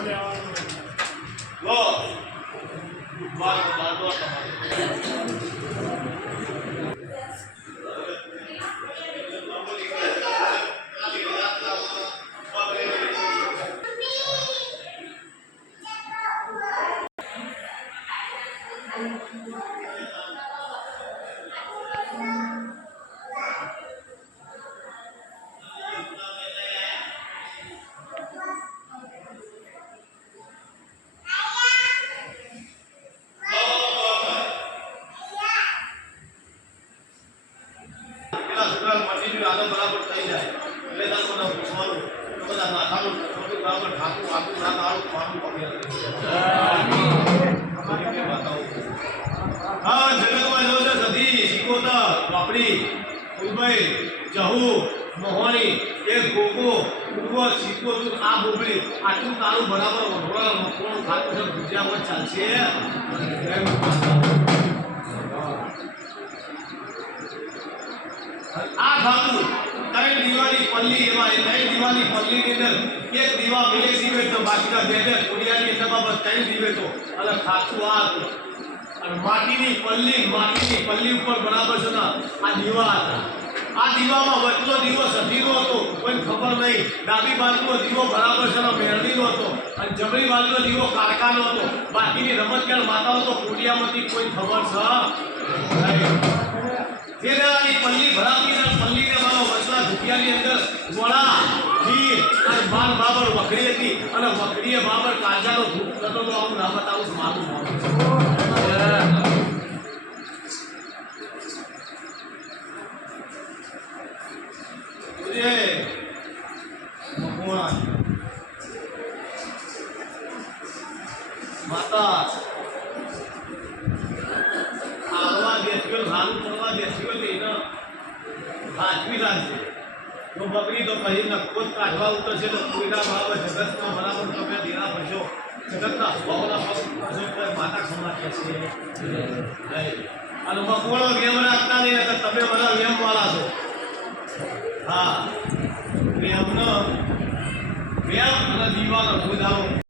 લો બાર દો આગળ બરાબર થઈ જાય એટલે તમને પૂછવાનું બધા નાખાનું બરાબર ઠાકું આખું નામ આવું પાનું હા જગતમાં જો છે સધી સિકોતર વાપડી ઉદભાઈ જહુ મોહણી એક ગોગો ઉર્વર સિકોતર આ બોબડી આટલું તારું બરાબર વઢોળા મકોણ ખાતું છે ગુજરાતમાં ચાલશે આ ખાતું ત્રણ દીવાની પલ્લી એમાં ત્રણ દીવાની પલ્લીની અંદર એક દીવા બે દીવે તો બાકીના બે બે કોડિયાની અંદર ત્રણ દીવે તો અને ખાતું આ હતું અને માટીની પલ્લી ઉપર બરાબર છે ને આ દીવા હતા આ દીવામાં વચલો દીવો સધીનો હતો કોઈ ખબર નહીં ડાબી બાજુનો દીવો બરાબર છે ને મેરડીનો હતો અને જમણી બાજુનો દીવો કારકાનો હતો બાકીની રમતગર માતાઓ તો કોડિયામાંથી કોઈ ખબર છે જેનાની પલ્લી ભરાતી ને પલ્લીને મારો વચલા ઢુકિયાની અંદર વડા ખીર અને બાર બાબર વખરી હતી અને વખરીએ બાબર કાજાનો ધૂપ થતો તો આવું ના બતાવું મારું ભગવાન માતા આવવા દેશિયો સારું કરવા દેશિયો એને સાચવી રાખશે તો બકરી તો કહી નખો કાઢવા ઉતરશે તો કોઈના બરાબર જગતના બરાબર તમે દેરા ભરશો જગતના ભાવના માતા ખમા કહેશે અને મકોળો વેમ રાખતા નહીં તમે બધા વેમ વાળા છો હા વેમ અને દીવાનો